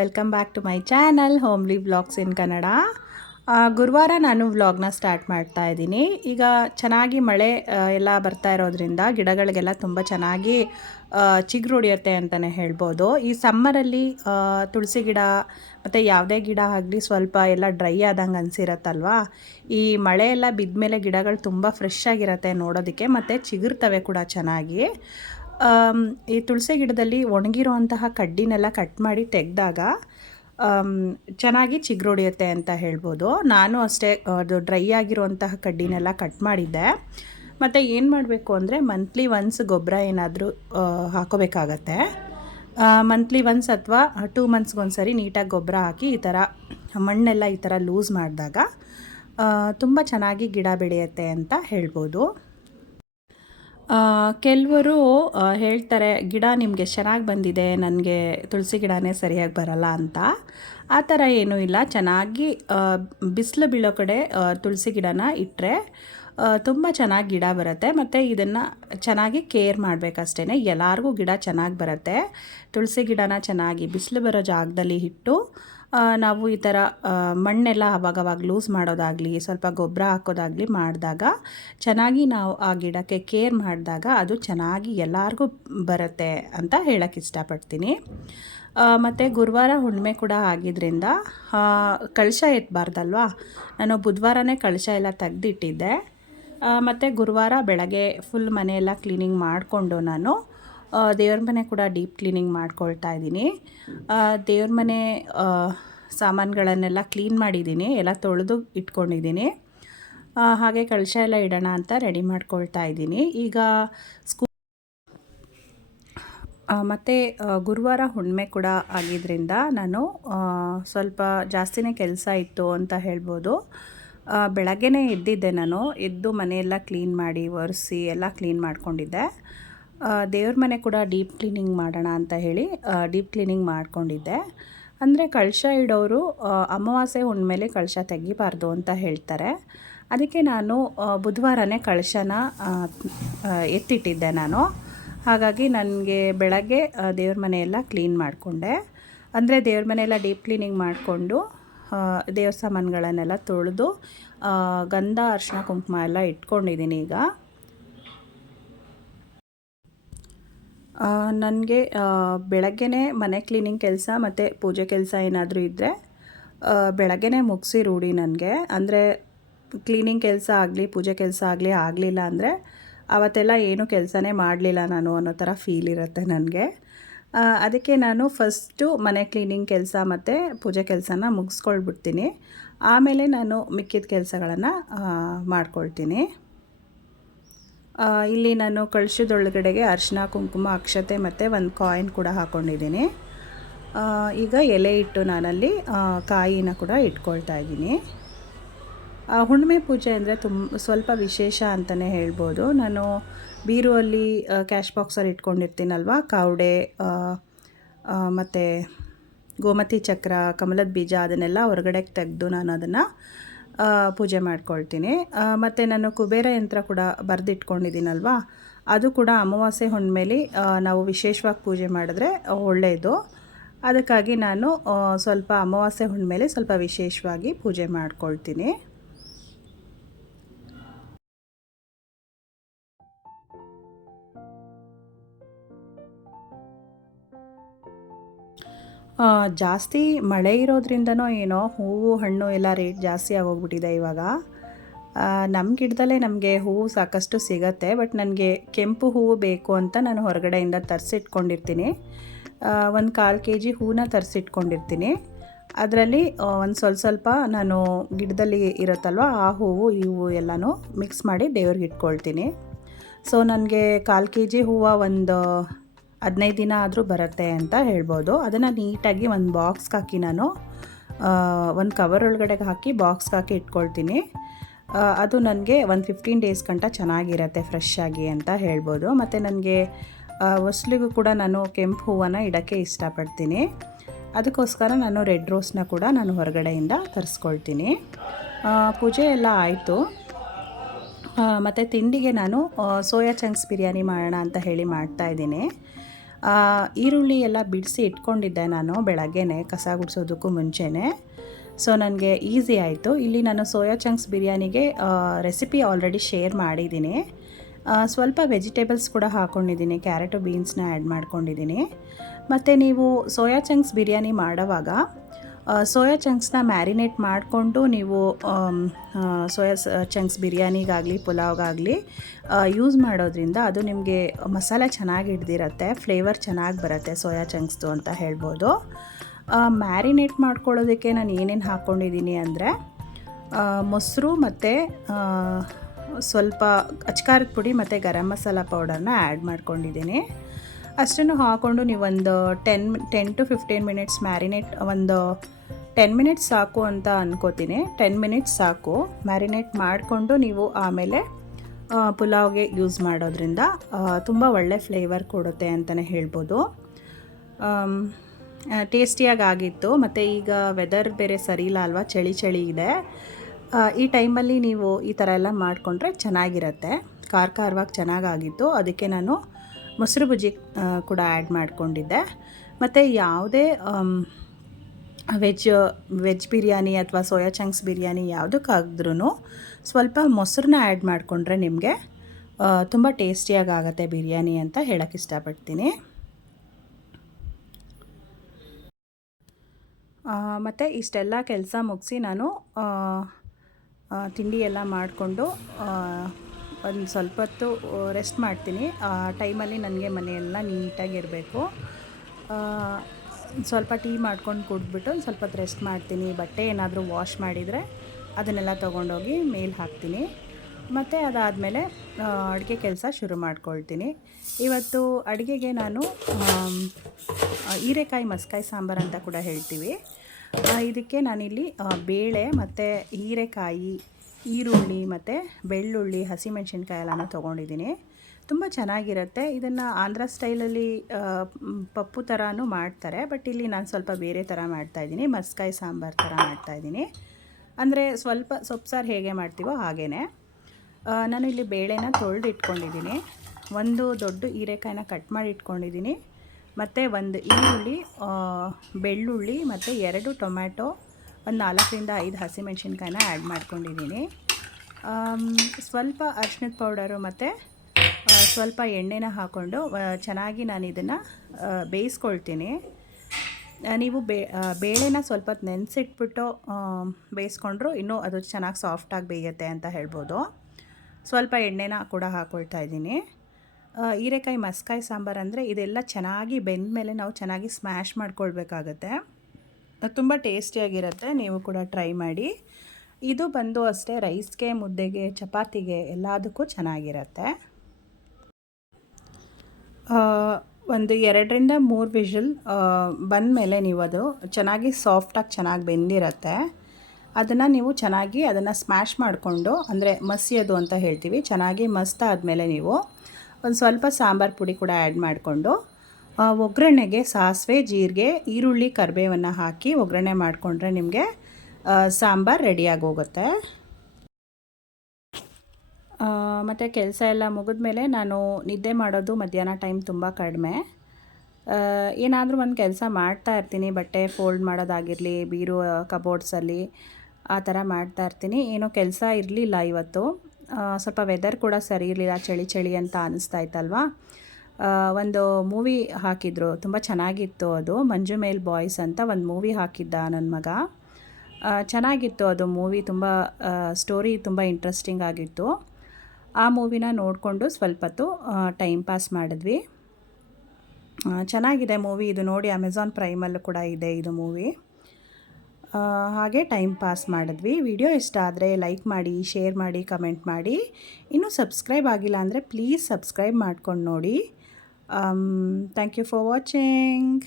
Welcome back to my channel homely vlogs in Kannada. ಗುರುವಾರ ನಾನು ವ್ಲಾಗ್ನ ಸ್ಟಾರ್ಟ್ ಮಾಡ್ತಾ ಇದ್ದೀನಿ. ಈಗ ಚೆನ್ನಾಗಿ ಮಳೆ ಎಲ್ಲ ಬರ್ತಾ ಇರೋದ್ರಿಂದ ಗಿಡಗಳಿಗೆಲ್ಲ ತುಂಬ ಚೆನ್ನಾಗಿ ಚಿಗುರು ಹೊಡೆಯುತ್ತೆ ಅಂತಲೇ ಹೇಳ್ಬೋದು. ಈ ಸಮ್ಮರಲ್ಲಿ ತುಳಸಿ ಗಿಡ ಮತ್ತು ಯಾವುದೇ ಗಿಡ ಆಗಲಿ ಸ್ವಲ್ಪ ಎಲ್ಲ ಡ್ರೈ ಆದಂಗೆ ಅನಿಸಿರತ್ತಲ್ವ. ಈ ಮಳೆ ಎಲ್ಲ ಬಿದ್ದ ಮೇಲೆ ಗಿಡಗಳು ತುಂಬ ಫ್ರೆಶ್ ಆಗಿರುತ್ತೆ ನೋಡೋದಕ್ಕೆ, ಮತ್ತು ಚಿಗುರ್ತವೆ ಕೂಡ ಚೆನ್ನಾಗಿ. ಈ ತುಳಸಿ ಗಿಡದಲ್ಲಿ ಒಣಗಿರುವಂತಹ ಕಡ್ಡಿನೆಲ್ಲ ಕಟ್ ಮಾಡಿ ತೆಗೆದಾಗ ಚೆನ್ನಾಗಿ ಚಿಗುರೊಡೆಯುತ್ತೆ ಅಂತ ಹೇಳ್ಬೋದು. ನಾನು ಅಷ್ಟೇ ಅದು ಡ್ರೈ ಆಗಿರುವಂತಹ ಕಡ್ಡಿನೆಲ್ಲ ಕಟ್ ಮಾಡಿದ್ದೆ. ಮತ್ತು ಏನು ಮಾಡಬೇಕು ಅಂದರೆ ಮಂತ್ಲಿ ಒನ್ಸ್ ಗೊಬ್ಬರ ಏನಾದರೂ ಹಾಕೋಬೇಕಾಗತ್ತೆ. ಮಂತ್ಲಿ ಒನ್ಸ್ ಅಥವಾ 2 ಮಂತ್ಸ್ಗೊಂದ್ಸರಿ ನೀಟಾಗಿ ಗೊಬ್ಬರ ಹಾಕಿ ಈ ಥರ ಮಣ್ಣೆಲ್ಲ ಈ ಥರ ಲೂಸ್ ಮಾಡಿದಾಗ ತುಂಬ ಚೆನ್ನಾಗಿ ಗಿಡ ಬೆಳೆಯುತ್ತೆ ಅಂತ ಹೇಳ್ಬೋದು. ಕೆಲವರು ಹೇಳ್ತಾರೆ, ಗಿಡ ನಿಮಗೆ ಚೆನ್ನಾಗಿ ಬಂದಿದೆ, ನನಗೆ ತುಳಸಿ ಗಿಡನೇ ಸರಿಯಾಗಿ ಬರಲ್ಲ ಅಂತ. ಆ ಥರ ಏನೂ ಇಲ್ಲ. ಚೆನ್ನಾಗಿ ಬಿಸಿಲು ಬೀಳೋ ಕಡೆ ತುಳಸಿ ಗಿಡನ ಇಟ್ಟರೆ ತುಂಬ ಚೆನ್ನಾಗಿ ಗಿಡ ಬರುತ್ತೆ. ಮತ್ತು ಇದನ್ನು ಚೆನ್ನಾಗಿ ಕೇರ್ ಮಾಡಬೇಕಷ್ಟೇ. ಎಲ್ಲರಿಗೂ ಗಿಡ ಚೆನ್ನಾಗಿ ಬರುತ್ತೆ. ತುಳಸಿ ಗಿಡನ ಚೆನ್ನಾಗಿ ಬಿಸಿಲು ಬರೋ ಜಾಗದಲ್ಲಿ ಇಟ್ಟು ನಾವು ಈ ಥರ ಮಣ್ಣೆಲ್ಲ ಅವಾಗವಾಗ ಲೂಸ್ ಮಾಡೋದಾಗಲಿ, ಸ್ವಲ್ಪ ಗೊಬ್ಬರ ಹಾಕೋದಾಗಲಿ ಮಾಡಿದಾಗ ಚೆನ್ನಾಗಿ ನಾವು ಆ ಗಿಡಕ್ಕೆ ಕೇರ್ ಮಾಡಿದಾಗ ಅದು ಚೆನ್ನಾಗಿ ಎಲ್ಲರಿಗೂ ಬರುತ್ತೆ ಅಂತ ಹೇಳೋಕ್ಕೆ ಇಷ್ಟಪಡ್ತೀನಿ. ಮತ್ತು ಗುರುವಾರ ಹುಣ್ಣಿಮೆ ಕೂಡ ಆಗಿದ್ದರಿಂದ ಕಳಶ ಎತ್ತಬಾರ್ದಲ್ವ. ನಾನು ಬುಧವಾರನೇ ಕಳಶ ಎಲ್ಲ ತೆಗೆದಿಟ್ಟಿದ್ದೆ. ಮತ್ತು ಗುರುವಾರ ಬೆಳಗ್ಗೆ ಫುಲ್ ಮನೆಯೆಲ್ಲ ಕ್ಲೀನಿಂಗ್ ಮಾಡಿಕೊಂಡು ನಾನು ದೇವ್ರ ಮನೆ ಕೂಡ ಡೀಪ್ ಕ್ಲೀನಿಂಗ್ ಮಾಡ್ಕೊಳ್ತಾ ಇದ್ದೀನಿ. ದೇವ್ರ ಮನೆ ಸಾಮಾನುಗಳನ್ನೆಲ್ಲ ಕ್ಲೀನ್ ಮಾಡಿದ್ದೀನಿ, ಎಲ್ಲ ತೊಳೆದು ಇಟ್ಕೊಂಡಿದ್ದೀನಿ. ಹಾಗೆ ಕಳಶ ಎಲ್ಲ ಇಡೋಣ ಅಂತ ರೆಡಿ ಮಾಡ್ಕೊಳ್ತಾ ಇದ್ದೀನಿ. ಈಗ ಮತ್ತು ಗುರುವಾರ ಹುಣ್ಣಿಮೆ ಕೂಡ ಆಗಿದ್ದರಿಂದ ನಾನು ಸ್ವಲ್ಪ ಜಾಸ್ತಿನೇ ಕೆಲಸ ಇತ್ತು ಅಂತ ಹೇಳ್ಬೋದು. ಬೆಳಗ್ಗೆನೇ ಎದ್ದಿದ್ದೆ. ನಾನು ಎದ್ದು ಮನೆಯೆಲ್ಲ ಕ್ಲೀನ್ ಮಾಡಿ ಒರೆಸಿ ಎಲ್ಲ ಕ್ಲೀನ್ ಮಾಡ್ಕೊಂಡಿದ್ದೆ. ದೇವ್ರ ಮನೆ ಕೂಡ ಡೀಪ್ ಕ್ಲೀನಿಂಗ್ ಮಾಡೋಣ ಅಂತ ಹೇಳಿ ಡೀಪ್ ಕ್ಲೀನಿಂಗ್ ಮಾಡ್ಕೊಂಡಿದ್ದೆ. ಅಂದರೆ ಕಳಶ ಇಡೋರು ಅಮಾವಾಸ್ಯೆ ಹುಣ್ಣಿಮೆಲೆ ಕಳಶ ತೆಗಿಬಾರ್ದು ಅಂತ ಹೇಳ್ತಾರೆ. ಅದಕ್ಕೆ ನಾನು ಬುಧವಾರನೇ ಕಳಶನ ಎತ್ತಿಟ್ಟಿದ್ದೆ ನಾನು. ಹಾಗಾಗಿ ನನಗೆ ಬೆಳಗ್ಗೆ ದೇವ್ರ ಮನೆಯೆಲ್ಲ ಕ್ಲೀನ್ ಮಾಡಿಕೊಂಡೆ. ಅಂದರೆ ದೇವ್ರ ಮನೆಯೆಲ್ಲ ಡೀಪ್ ಕ್ಲೀನಿಂಗ್ ಮಾಡಿಕೊಂಡು ದೇವ್ರ ಸಾಮಾನುಗಳನ್ನೆಲ್ಲ ತೊಳೆದು ಗಂಧ ಅರಿಶಿನ ಕುಂಕುಮ ಎಲ್ಲ ಇಟ್ಕೊಂಡಿದ್ದೀನಿ. ಈಗ ನನಗೆ ಬೆಳಗ್ಗೆನೇ ಮನೆ ಕ್ಲೀನಿಂಗ್ ಕೆಲಸ ಮತ್ತು ಪೂಜೆ ಕೆಲಸ ಏನಾದರೂ ಇದ್ದರೆ ಬೆಳಗ್ಗೆನೇ ಮುಗಿಸಿ ರೂಢಿ ನನಗೆ. ಅಂದರೆ ಕ್ಲೀನಿಂಗ್ ಕೆಲಸ ಆಗಲಿ ಪೂಜೆ ಕೆಲಸ ಆಗಲಿಲ್ಲ ಅಂದರೆ ಅವತ್ತೆಲ್ಲ ಏನೂ ಕೆಲಸನೇ ಮಾಡಲಿಲ್ಲ ನಾನು ಅನ್ನೋ ಥರ ಫೀಲ್ ಇರುತ್ತೆ ನನಗೆ. ಅದಕ್ಕೆ ನಾನು ಫಸ್ಟು ಮನೆ ಕ್ಲೀನಿಂಗ್ ಕೆಲಸ ಮತ್ತು ಪೂಜೆ ಕೆಲಸನ ಮುಗಿಸ್ಕೊಳ್ಬಿಡ್ತೀನಿ. ಆಮೇಲೆ ನಾನು ಮಿಕ್ಕಿದ ಕೆಲಸಗಳನ್ನು ಮಾಡ್ಕೊಳ್ತೀನಿ. ಇಲ್ಲಿ ನಾನು ಕಳಶದೊಳಗಡೆಗೆ ಅರಿಶಿನ ಕುಂಕುಮ ಅಕ್ಷತೆ ಮತ್ತು ಒಂದು ಕಾಯಿನ್ ಕೂಡ ಹಾಕ್ಕೊಂಡಿದ್ದೀನಿ. ಈಗ ಎಲೆ ಇಟ್ಟು ನಾನಲ್ಲಿ ಕಾಯಿನ ಕೂಡ ಇಟ್ಕೊಳ್ತಾ ಇದ್ದೀನಿ. ಹುಣ್ಣಿಮೆ ಪೂಜೆ ಅಂದರೆ ಸ್ವಲ್ಪ ವಿಶೇಷ ಅಂತಲೇ ಹೇಳ್ಬೋದು. ನಾನು ಬೀರುವಲ್ಲಿ ಕ್ಯಾಶ್ ಬಾಕ್ಸಲ್ಲಿ ಇಟ್ಕೊಂಡಿರ್ತೀನಲ್ವ, ಕಾವಡೆ ಮತ್ತು ಗೋಮತಿ ಚಕ್ರ, ಕಮಲದ ಬೀಜ ಅದನ್ನೆಲ್ಲ ಹೊರಗಡೆ ತೆಗೆದು ನಾನು ಅದನ್ನು ಪೂಜೆ ಮಾಡ್ಕೊಳ್ತೀನಿ. ಮತ್ತು ನಾನು ಕುಬೇರ ಯಂತ್ರ ಕೂಡ ಬರೆದಿಟ್ಕೊಂಡಿದ್ದೀನಲ್ವ, ಅದು ಕೂಡ ಅಮಾವಾಸ್ಯೆ ಹುಣ್ಣಿಮೆಲಿ ನಾವು ವಿಶೇಷವಾಗಿ ಪೂಜೆ ಮಾಡಿದ್ರೆ ಒಳ್ಳೆಯದು. ಅದಕ್ಕಾಗಿ ನಾನು ಸ್ವಲ್ಪ ಅಮಾವಾಸ್ಯೆ ಹುಣ್ಣಿಮೆಲಿ ಸ್ವಲ್ಪ ವಿಶೇಷವಾಗಿ ಪೂಜೆ ಮಾಡ್ಕೊಳ್ತೀನಿ. ಜಾಸ್ತಿ ಮಳೆ ಇರೋದ್ರಿಂದನೋ ಏನೋ ಹೂವು ಹಣ್ಣು ಎಲ್ಲ ರೇಟ್ ಜಾಸ್ತಿ ಆಗೋಗ್ಬಿಟ್ಟಿದೆ ಇವಾಗ. ನಮ್ಮ ಗಿಡದಲ್ಲೇ ನಮಗೆ ಹೂವು ಸಾಕಷ್ಟು ಸಿಗತ್ತೆ. ಬಟ್ ನನಗೆ ಕೆಂಪು ಹೂವು ಬೇಕು ಅಂತ ನಾನು ಹೊರಗಡೆಯಿಂದ ತರಿಸಿಟ್ಕೊಂಡಿರ್ತೀನಿ. ಒಂದು 1/4 kg ಹೂವನ್ನ ತರಿಸಿಟ್ಕೊಂಡಿರ್ತೀನಿ. ಅದರಲ್ಲಿ ಒಂದು ಸ್ವಲ್ಪ ನಾನು ಗಿಡದಲ್ಲಿ ಇರುತ್ತಲ್ವ ಆ ಹೂವು ಈ ಹೂವು ಎಲ್ಲನೂ ಮಿಕ್ಸ್ ಮಾಡಿ ದೇವ್ರಿಗೆ ಇಟ್ಕೊಳ್ತೀನಿ. ಸೊ ನನಗೆ 1/4 kg ಹೂವು ಒಂದು 15 ದಿನ ಆದರೂ ಬರುತ್ತೆ ಅಂತ ಹೇಳ್ಬೋದು. ಅದನ್ನು ನೀಟಾಗಿ ಒಂದು ಬಾಕ್ಸ್ಗೆ ಹಾಕಿ ನಾನು ಒಂದು ಕವರ್ ಒಳಗಡೆಗೆ ಹಾಕಿ ಬಾಕ್ಸ್ಗೆ ಹಾಕಿ ಇಟ್ಕೊಳ್ತೀನಿ. ಅದು ನನಗೆ ಒಂದು 15 ಡೇಸ್ ಗಂಟ ಚೆನ್ನಾಗಿರುತ್ತೆ ಫ್ರೆಶ್ ಆಗಿ ಅಂತ ಹೇಳ್ಬೋದು. ಮತ್ತು ನನಗೆ ಹೊಸ್ಲಿಗೂ ಕೂಡ ನಾನು ಕೆಂಪು ಹೂವನ್ನು ಇಡೋಕ್ಕೆ ಇಷ್ಟಪಡ್ತೀನಿ. ಅದಕ್ಕೋಸ್ಕರ ನಾನು ರೆಡ್ ರೋಸ್ನ ಕೂಡ ನಾನು ಹೊರಗಡೆಯಿಂದ ತರಿಸ್ಕೊಳ್ತೀನಿ. ಪೂಜೆ ಎಲ್ಲ ಆಯಿತು. ಮತ್ತು ತಿಂಡಿಗೆ ನಾನು ಸೋಯಾ ಚಂಕ್ಸ್ ಬಿರಿಯಾನಿ ಮಾಡೋಣ ಅಂತ ಹೇಳಿ ಮಾಡ್ತಾಯಿದ್ದೀನಿ. ಈರುಳ್ಳಿ ಎಲ್ಲ ಬಿಡಿಸಿ ಇಟ್ಕೊಂಡಿದ್ದೆ ನಾನು ಬೆಳಗ್ಗೆನೇ ಕಸ ಗುಡಿಸೋದಕ್ಕೂ ಮುಂಚೆನೇ. ಸೊ ನನಗೆ ಈಸಿ ಆಯಿತು. ಇಲ್ಲಿ ನಾನು ಸೋಯಾ ಚಂಕ್ಸ್ ಬಿರಿಯಾನಿಗೆ ರೆಸಿಪಿ ಆಲ್ರೆಡಿ ಶೇರ್ ಮಾಡಿದ್ದೀನಿ. ಸ್ವಲ್ಪ ವೆಜಿಟೇಬಲ್ಸ್ ಕೂಡ ಹಾಕ್ಕೊಂಡಿದ್ದೀನಿ, ಕ್ಯಾರೆಟು ಬೀನ್ಸ್ನ ಆ್ಯಡ್ ಮಾಡ್ಕೊಂಡಿದ್ದೀನಿ. ಮತ್ತು ನೀವು ಸೋಯಾ ಚಂಕ್ಸ್ ಬಿರಿಯಾನಿ ಮಾಡೋವಾಗ ಸೋಯಾ ಚಂಕ್ಸ್ನ ಮ್ಯಾರಿನೇಟ್ ಮಾಡಿಕೊಂಡು ನೀವು ಸೋಯಾ ಚಂಕ್ಸ್ ಬಿರಿಯಾನಿಗಾಗಲಿ ಪುಲಾವ್ಗಾಗಲಿ ಯೂಸ್ ಮಾಡೋದ್ರಿಂದ ಅದು ನಿಮಗೆ ಮಸಾಲೆ ಚೆನ್ನಾಗಿ ಹಿಡ್ದಿರತ್ತೆ, ಫ್ಲೇವರ್ ಚೆನ್ನಾಗಿ ಬರುತ್ತೆ ಸೋಯಾ ಚಂಕ್ಸ್ದು ಅಂತ ಹೇಳ್ಬೋದು. ಮ್ಯಾರಿನೇಟ್ ಮಾಡ್ಕೊಳ್ಳೋದಕ್ಕೆ ನಾನು ಏನೇನು ಹಾಕ್ಕೊಂಡಿದ್ದೀನಿ ಅಂದರೆ ಮೊಸರು ಮತ್ತು ಸ್ವಲ್ಪ ಅಚ್ಕಾರದ ಪುಡಿ ಮತ್ತು ಗರಂ ಮಸಾಲ ಪೌಡರ್ನ ಆ್ಯಡ್ ಮಾಡ್ಕೊಂಡಿದ್ದೀನಿ. ಅಷ್ಟನ್ನು ಹಾಕ್ಕೊಂಡು ನೀವು ಒಂದು 10 to 15 ಮಿನಿಟ್ಸ್ ಮ್ಯಾರಿನೇಟ್, ಒಂದು 10 ಮಿನಿಟ್ಸ್ ಸಾಕು ಅಂತ ಅನ್ಕೋತೀನಿ. 10 ಮಿನಿಟ್ಸ್ ಸಾಕು ಮ್ಯಾರಿನೇಟ್ ಮಾಡಿಕೊಂಡು ನೀವು ಆಮೇಲೆ ಪುಲಾವ್ಗೆ ಯೂಸ್ ಮಾಡೋದ್ರಿಂದ ತುಂಬ ಒಳ್ಳೆ ಫ್ಲೇವರ್ ಕೊಡುತ್ತೆ ಅಂತಲೇ ಹೇಳ್ಬೋದು. ಟೇಸ್ಟಿಯಾಗಿ ಆಗಿತ್ತು. ಮತ್ತು ಈಗ ವೆದರ್ ಬೇರೆ ಸರಿ ಇಲ್ಲ ಅಲ್ವಾ, ಚಳಿ ಇದೆ. ಈ ಟೈಮಲ್ಲಿ ನೀವು ಈ ಥರ ಎಲ್ಲ ಮಾಡಿಕೊಂಡ್ರೆ ಚೆನ್ನಾಗಿರುತ್ತೆ. ಖಾರವಾಗಿ ಚೆನ್ನಾಗಾಗಿತ್ತು. ಅದಕ್ಕೆ ನಾನು ಮೊಸರು ಬಜ್ಜಿ ಕೂಡ ಆ್ಯಡ್ ಮಾಡಿಕೊಂಡಿದ್ದೆ. ಮತ್ತು ಯಾವುದೇ ವೆಜ್ ಬಿರಿಯಾನಿ ಅಥವಾ ಸೋಯಾ ಚಂಕ್ಸ್ ಬಿರಿಯಾನಿ ಯಾವುದಕ್ಕಾದ್ರೂ ಸ್ವಲ್ಪ ಮೊಸರನ್ನ ಆ್ಯಡ್ ಮಾಡಿಕೊಂಡ್ರೆ ನಿಮಗೆ ತುಂಬ ಟೇಸ್ಟಿಯಾಗಿ ಆಗುತ್ತೆ ಬಿರಿಯಾನಿ ಅಂತ ಹೇಳೋಕ್ಕೆ ಇಷ್ಟಪಡ್ತೀನಿ. ಮತ್ತು ಇಷ್ಟೆಲ್ಲ ಕೆಲಸ ಮುಗಿಸಿ ನಾನು ತಿಂಡಿ ಎಲ್ಲ ಮಾಡಿಕೊಂಡು ಒಂದು ಸ್ವಲ್ಪ ಹೊತ್ತು ರೆಸ್ಟ್ ಮಾಡ್ತೀನಿ. ಆ ಟೈಮಲ್ಲಿ ನನಗೆ ಮನೆಯೆಲ್ಲ ನೀಟಾಗಿರಬೇಕು. ಸ್ವಲ್ಪ ಟೀ ಮಾಡ್ಕೊಂಡು ಕುಡಿದ್ಬಿಟ್ಟು ಒಂದು ಸ್ವಲ್ಪ ಹೊತ್ತು ರೆಸ್ಟ್ ಮಾಡ್ತೀನಿ. ಬಟ್ಟೆ ಏನಾದರೂ ವಾಶ್ ಮಾಡಿದರೆ ಅದನ್ನೆಲ್ಲ ತೊಗೊಂಡೋಗಿ ಮೇಲೆ ಹಾಕ್ತೀನಿ. ಮತ್ತು ಅದಾದಮೇಲೆ ಅಡುಗೆ ಕೆಲಸ ಶುರು ಮಾಡ್ಕೊಳ್ತೀನಿ. ಇವತ್ತು ಅಡುಗೆಗೆ ನಾನು ಹೀರೆಕಾಯಿ ಮಸ್ಕಾಯಿ ಸಾಂಬಾರು ಅಂತ ಕೂಡ ಹೇಳ್ತೀವಿ. ಇದಕ್ಕೆ ನಾನಿಲ್ಲಿ ಬೇಳೆ ಮತ್ತು ಹೀರೆಕಾಯಿ, ಈರುಳ್ಳಿ ಮತ್ತು ಬೆಳ್ಳುಳ್ಳಿ, ಹಸಿಮೆಣಸಿನ್ಕಾಯಿ ಎಲ್ಲನೂ ತೊಗೊಂಡಿದ್ದೀನಿ. ತುಂಬ ಚೆನ್ನಾಗಿರುತ್ತೆ. ಇದನ್ನು ಆಂಧ್ರ ಸ್ಟೈಲಲ್ಲಿ ಪಪ್ಪು ಥರನೂ ಮಾಡ್ತಾರೆ, ಬಟ್ ಇಲ್ಲಿ ನಾನು ಸ್ವಲ್ಪ ಬೇರೆ ಥರ ಮಾಡ್ತಾಯಿದ್ದೀನಿ. ಮಸ್ಕಾಯಿ ಸಾಂಬಾರು ಥರ ಮಾಡ್ತಾಯಿದ್ದೀನಿ. ಅಂದರೆ ಸ್ವಲ್ಪ ಸೊಪ್ಪು ಸಾರು ಹೇಗೆ ಮಾಡ್ತೀವೋ ಹಾಗೇ. ನಾನು ಇಲ್ಲಿ ಬೇಳೆನ ತೊಳೆದು ಇಟ್ಕೊಂಡಿದ್ದೀನಿ. ಒಂದು ದೊಡ್ಡ ಹೀರೆಕಾಯಿನ ಕಟ್ ಮಾಡಿ ಇಟ್ಕೊಂಡಿದ್ದೀನಿ. ಮತ್ತು ಒಂದು ಈರುಳ್ಳಿ, ಬೆಳ್ಳುಳ್ಳಿ ಮತ್ತು 2 ಟೊಮ್ಯಾಟೊ, ಒಂದು 4ರಿಂದ 5 ಹಸಿಮೆಣಸಿನ್ಕಾಯಿನ ಆ್ಯಡ್ ಮಾಡ್ಕೊಂಡಿದ್ದೀನಿ. ಸ್ವಲ್ಪ ಅರಿಶಿಣದ ಪೌಡರು ಮತ್ತು ಸ್ವಲ್ಪ ಎಣ್ಣೆನ ಹಾಕ್ಕೊಂಡು ಚೆನ್ನಾಗಿ ನಾನು ಇದನ್ನು ಬೇಯಿಸ್ಕೊಳ್ತೀನಿ. ನೀವು ಬೇಳೆನ ಸ್ವಲ್ಪ ಹೊತ್ತು ನೆನೆಸಿಟ್ಬಿಟ್ಟು ಬೇಯಿಸ್ಕೊಂಡ್ರು ಇನ್ನೂ ಅದು ಚೆನ್ನಾಗಿ ಸಾಫ್ಟಾಗಿ ಬೇಯುತ್ತೆ ಅಂತ ಹೇಳ್ಬೋದು. ಸ್ವಲ್ಪ ಎಣ್ಣೆನ ಕೂಡ ಹಾಕ್ಕೊಳ್ತಾ ಇದ್ದೀನಿ. ಹೀರೆಕಾಯಿ ಮಸ್ಕಾಯಿ ಸಾಂಬಾರು ಅಂದರೆ ಇದೆಲ್ಲ ಚೆನ್ನಾಗಿ ಬೆಂದ ಮೇಲೆ ನಾವು ಚೆನ್ನಾಗಿ ಸ್ಮ್ಯಾಶ್ ಮಾಡ್ಕೊಳ್ಬೇಕಾಗತ್ತೆ. ತುಂಬ ಟೇಸ್ಟಿಯಾಗಿರುತ್ತೆ. ನೀವು ಕೂಡ ಟ್ರೈ ಮಾಡಿ. ಇದು ಬಂದು ಅಷ್ಟೇ ರೈಸ್ಗೆ, ಮುದ್ದೆಗೆ, ಚಪಾತಿಗೆ ಎಲ್ಲದಕ್ಕೂ ಚೆನ್ನಾಗಿರುತ್ತೆ. ಒಂದು 2ರಿಂದ 3 ವಿಷಲ್ ಬಂದಮೇಲೆ ನೀವು ಅದು ಚೆನ್ನಾಗಿ ಸಾಫ್ಟಾಗಿ ಚೆನ್ನಾಗಿ ಬೆಂದಿರುತ್ತೆ. ಅದನ್ನು ನೀವು ಚೆನ್ನಾಗಿ ಅದನ್ನು ಸ್ಮ್ಯಾಶ್ ಮಾಡಿಕೊಂಡು, ಅಂದರೆ ಮಸಿಯೋದು ಅಂತ ಹೇಳ್ತೀವಿ, ಚೆನ್ನಾಗಿ ಮಸ್ತಾದಮೇಲೆ ನೀವು ಒಂದು ಸ್ವಲ್ಪ ಸಾಂಬಾರು ಪುಡಿ ಕೂಡ ಆ್ಯಡ್ ಮಾಡಿಕೊಂಡು ಒಗ್ಗರಣೆಗೆ ಸಾಸಿವೆ, ಜೀರಿಗೆ, ಈರುಳ್ಳಿ, ಕರಿಬೇವನ್ನು ಹಾಕಿ ಒಗ್ಗರಣೆ ಮಾಡಿಕೊಂಡ್ರೆ ನಿಮಗೆ ಸಾಂಬಾರು ರೆಡಿಯಾಗಿ ಹೋಗುತ್ತೆ. ಮತ್ತು ಕೆಲಸ ಎಲ್ಲ ಮುಗಿದ್ಮೇಲೆ ನಾನು ನಿದ್ದೆ ಮಾಡೋದು ಮಧ್ಯಾಹ್ನ ಟೈಮ್ ತುಂಬ ಕಡಿಮೆ. ಏನಾದರೂ ಒಂದು ಕೆಲಸ ಮಾಡ್ತಾ ಇರ್ತೀನಿ, ಬಟ್ಟೆ ಫೋಲ್ಡ್ ಮಾಡೋದಾಗಿರಲಿ, ಬೀರು ಕಬೋರ್ಡ್ಸಲ್ಲಿ ಆ ಥರ ಮಾಡ್ತಾ ಇರ್ತೀನಿ. ಏನೋ ಕೆಲಸ ಇರಲಿಲ್ಲ ಇವತ್ತು. ಸ್ವಲ್ಪ ವೆದರ್ ಕೂಡ ಸರಿ ಇರಲಿಲ್ಲ, ಚಳಿ ಅಂತ ಅನ್ನಿಸ್ತಾ ಇತ್ತಲ್ವ. ಒಂದು ಮೂವಿ ಹಾಕಿದ್ರು, ತುಂಬ ಚೆನ್ನಾಗಿತ್ತು ಅದು. ಮಂಜು ಮೇಲ್ ಬಾಯ್ಸ್ ಅಂತ ಒಂದು ಮೂವಿ ಹಾಕಿದ್ದ ನನ್ನ ಮಗ. ಚೆನ್ನಾಗಿತ್ತು ಅದು ಮೂವಿ, ತುಂಬ ಸ್ಟೋರಿ ತುಂಬ ಇಂಟ್ರೆಸ್ಟಿಂಗ್ ಆಗಿತ್ತು. ಆ ಮೂವಿನ ನೋಡಿಕೊಂಡು ಸ್ವಲ್ಪ ಹೊತ್ತು ಟೈಮ್ ಪಾಸ್ ಮಾಡಿದ್ವಿ. ಚೆನ್ನಾಗಿದೆ ಮೂವಿ ಇದು, ನೋಡಿ ಅಮೆಝಾನ್ ಪ್ರೈಮಲ್ಲೂ ಕೂಡ ಇದೆ ಇದು ಮೂವಿ. ಹಾಗೆ ಟೈಮ್ ಪಾಸ್ ಮಾಡಿದ್ವಿ. ವಿಡಿಯೋ ಇಷ್ಟ ಆದರೆ ಲೈಕ್ ಮಾಡಿ, ಶೇರ್ ಮಾಡಿ, ಕಮೆಂಟ್ ಮಾಡಿ. ಇನ್ನೂ ಸಬ್ಸ್ಕ್ರೈಬ್ ಆಗಿಲ್ಲ ಅಂದರೆ ಪ್ಲೀಸ್ ಸಬ್ಸ್ಕ್ರೈಬ್ ಮಾಡ್ಕೊಂಡು ನೋಡಿ. Thank you for watching.